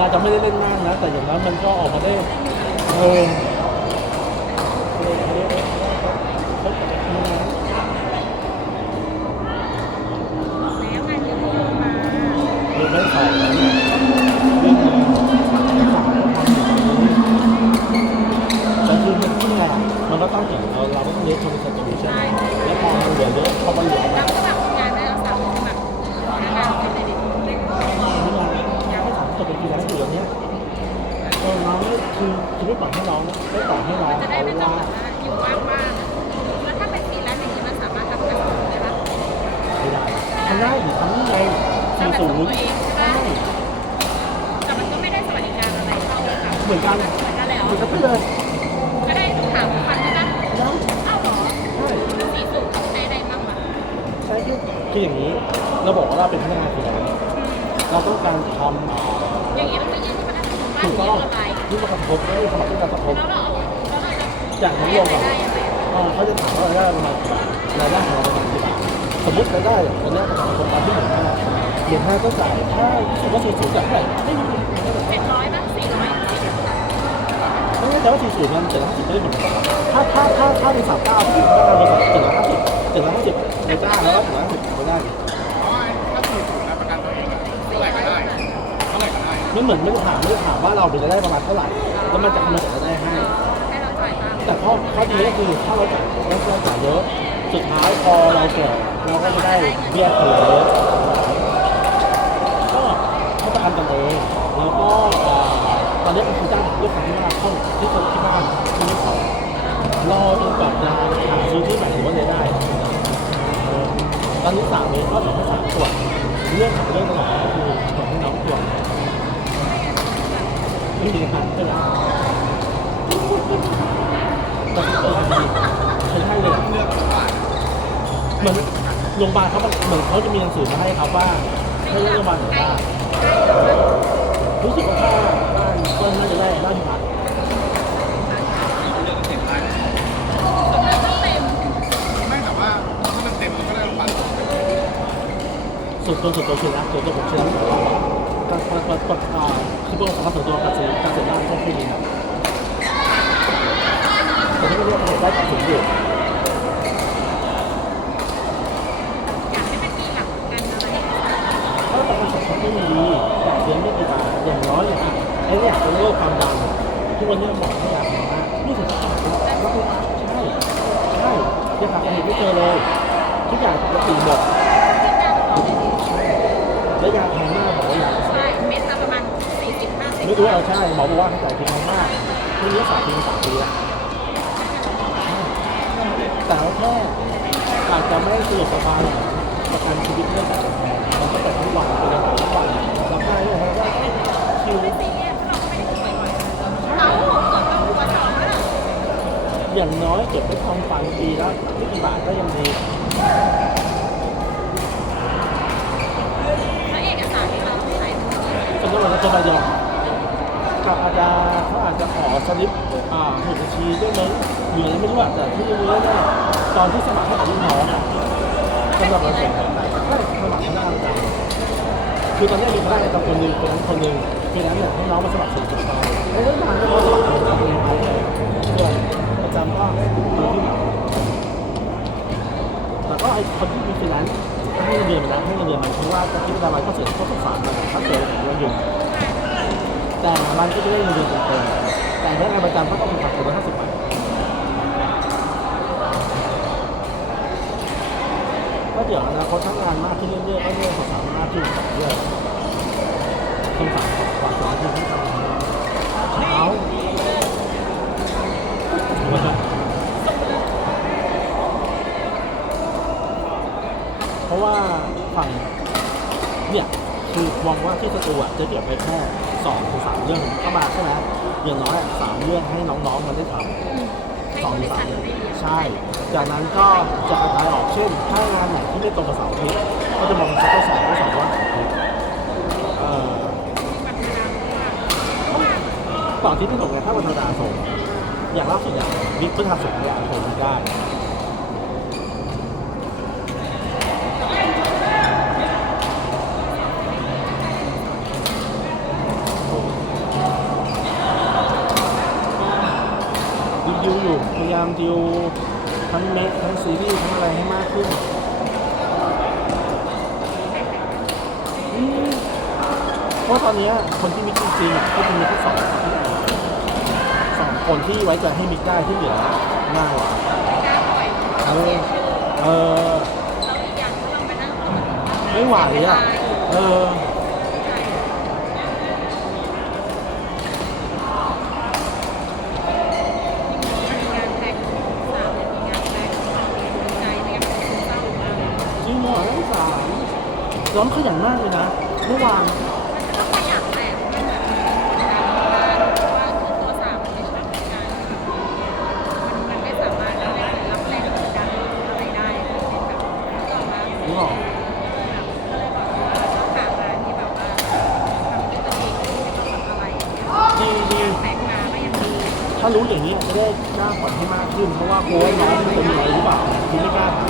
อาจจะไม่ได้เล่นมากนะ แต่อย่างนั้นมันก็ออกมาได้เออ น้องไม่ปล่อยให้น้องจะได้เขาไม่ต้องว่าแบบว่าอยู่ว่างมากแล้วถ้าเป็นฟรีแลนซ์อย่างนี้มันสามารถทำงานได้ปะไม่ได้ทำได้หรือทำนี่ไงสี่ทำแบบศูของนตัวย์เองใช่ใช่ปะแต่มันก็ไม่ได้สวัสดิการอะไรเท่าเลยค่ะเหมือนกันเหมือนกันแล้วเหมือนกันเลยก็ได้ถามทุกวันใช่ปะแล้วเอ้าเหรอใช่สีสูงใช้อะไรบ้างวะใช่คือคืออย่างนี้เราบอกว่าเราเป็นพนักงานฟรีแลนซ์เราต้องการทำอ่าอย่างนี้ต้องไปยื่นที่พนักงานบ้านถูกที่ต้องออนไลน์ ที่ประกันสังคมไม่ได้สมัครที่การสังคมแล้วเราเอาแล้วเราจะอย่างน้งเรีลกอะเขาจะถามว่ารายได้ประมาณรายได้ของเราประมาณกี่บาทสมมติรายได้ตอนแรกประกันสังคมตามที่หนึ่งห้าหนึ่งห้าก็จ่ายถ้าสมมติสี่ศูนย์จ่ายเท่าไหร่ไม่รู้เจ็ดร้อยป่ะสี่ร้อยไม่แน่ใจว่าสี่ศูนย์มันเจ็ดร้อยห้าสิบได้เหมือนกันถ้าถ้าถ้าถ้าเป็นสามเก้าที่ประกันบริษัทเจ็ดร้อยห้าสิบเจ็ดร้อยห้าสิบในจ้างแล้วก็เจ็ดร้อยห้าสิบ มันเหมือนไม่ได้ถามไม่ถามว่าเราเป็นรายได้ประมาณเท่าไหร่แล้วมันจะคำนวณจากรายได้ให้ ให้เราจ่ายตามแต่ข้อข้อดีก็คือถ้าเราจ่ายเราจ่ายเยอะสุดท้ายพอเราแก่เราก็จะได้เบี้ยเยอะก็เขาประกันกันเองแล้วก็ตอนนี้คุณจ้างด้วยความที่ว่าห้องที่คนที่บ้านที่ไม่พอรอจนกว่าจะหาซื้อที่ใหม่หรือว่าเลยได้ตอนนี้สามเลยก็ถึงแค่สามขวดเรื่องของเรื่องตลอดก็คือขอให้น้องขวด เออดีใช้ได้เลยเลือกเหมือนโรงพยาบาลเขาเหมือนเขาจะมีหนังสือมาให้ครับว่าให้เลือกโรงพยาบาลไหนบ้างรู้สึกว่าถ้าบ้านก็น่าจะได้บ้านพักเลือกเต็มได้แล้วก็เต็มไม่แต่ว่าถ้ามันเต็มมันก็ได้รางวัลส่วนตัวส่วนตัวคือนะส่วนตัวผมเชื่อ การการการการอ่าคือพวกเราสามารถส่วนตัวการซื้อการซื้อบ้านก็คือดีนะแต่ที่ไม่เรียกว่าได้ตัดสินอยู่อยากให้มันมีหลักการอะไรถ้าประกันสังคมไม่มีแต่เดือนไม่กี่บาทอย่างน้อยเนี่ยไอ้เนี่ยเป็นโรคความดันทุกวันนี้หมอให้ยาแพงมากนี่ถึงแล้วใช่ใช่ยังหาสาเหตุไม่เจอเลยทุกอย่างปกติหมดและยาแพงมากบอกว่ายา ไม่รู้เอาใช่หมอบอกว่าเขาจ่ายแพงมากทีนี้สามปีสามปีแล้วแต่ว่าแค่อาจจะไม่สะดวกสบายประกันชีวิตเรื่องจ่ายแพงมันก็แต่ทั้งวันเป็นอะไรทั้งวันรับได้เลยครับว่าคิวอย่างน้อยเก็บไว้ทำฟันปีละไม่กี่บาทก็ยังดีแล้วเอกสารที่เราใช้สำหรับเราจะมายอม กับอาจาเขาอาจจะขอสลิปอ่าหมุดบัญชีได้วยมั้งหรืออะไรไม่รู้อะแต่ที่รู้แน่ๆตอนที่สมัครให้กับลูกน้องอะสำหรับเราเสร็จใช่สมัครไม่ได้อาจารย์คือตอนนี้มีพนักงานคนหนึ่งคนนั้นคนหนึ่งเพราะฉะนั้นเนี่ยให้น้องมาสมัครสี่สิบไปแล้วก็มาให้น้องสมัครสี่สิบไปส่วนประจำก็ดูที่หลังแต่ก็ไอ้คนที่มีฟรีแลนซ์ให้เงินเดือนไปแล้วให้เงินเดือนมันเพราะว่าจะคิดอะไรก็เสียก็สงสารมันถ้าเกิดอะไรอย่างเงี้ย แต่มันก็จะได้เงินเดือนเต็มๆแต่พนักงานประจำก็ต้องมีผัดคนละห้าสิบบาทก็เดี๋ยวอนาคตทั้งงานมากขึ้นเรื่อยๆก็เรื่อยๆสามากขึ้นเรื่อยๆต้องสั่งความสามารถที่ทำเช้าวันละเพราะว่าฝั่งเนี่ยคือมองว่าที่สตูอะจะเก็บไปแค่ สองถึงสามเรื่องเข้ามาใช่ไหมอย่างน้อยอะสามเรื่องให้น้องๆมันได้ทำสองถึงสามเรื่องใช่ จากนั้นก็จะกระจายออกเช่น ถ้างานไหนที่ไม่ตรงกับเสาร์อาทิตย์ก็จะมองเป็นข้อสอบข้อสอบว่าเอ่อต่อที่ที่ส่งไงถ้าวันธรรมดาส่งอย่างล่าสุดอย่างวิทย์พฤหัสศุกร์เนี่ยส่งไม่ได้ ดิวดิวอยู่พยายามดิวทั้งเมคทั้งซีรีส์ทั้งอะไรให้มากขึ้นอืมเพราะตอนเนี้ยคนที่มิกจริงๆอะก็จะมีแค่สองสองคนที่ไว้ใจให้มิกได้ที่เหลือง่ายกล้าปล่อยเออเออเราอีกอย่างที่เราไปนั่งตรงนั้นไม่ไหวอะเออ มีงานแพ็คสามมีงานแพ็คใจเนี่ยเป็นเศร้ามาก จริงเหรอทั้งสาม ร้องขยันมากเลยนะเมื่อวานมันก็ต้องขยันแหละมันเหมือนการทำงานเพราะว่าคือตัวสามมันไม่ชอบทำงานมันมันไม่สามารถรับแรงรับแรงกดดันอะไรได้เป็นแบบก็ออกมานึกออกแบบก็เลยบอกว่าต้องหางานที่แบบว่าทำด้วยตัวเองไม่ต้องทำอะไรอย่างเงี้ยจริงจริงแพ็คมาก็ยังดีถ้ารู้อย่างนี้จะได้กล้าผ่อนให้มากขึ้น เพราะว่ากลัวว่าน้องจะเป็นอะไรหรือเปล่าคือไม่กล้าถาม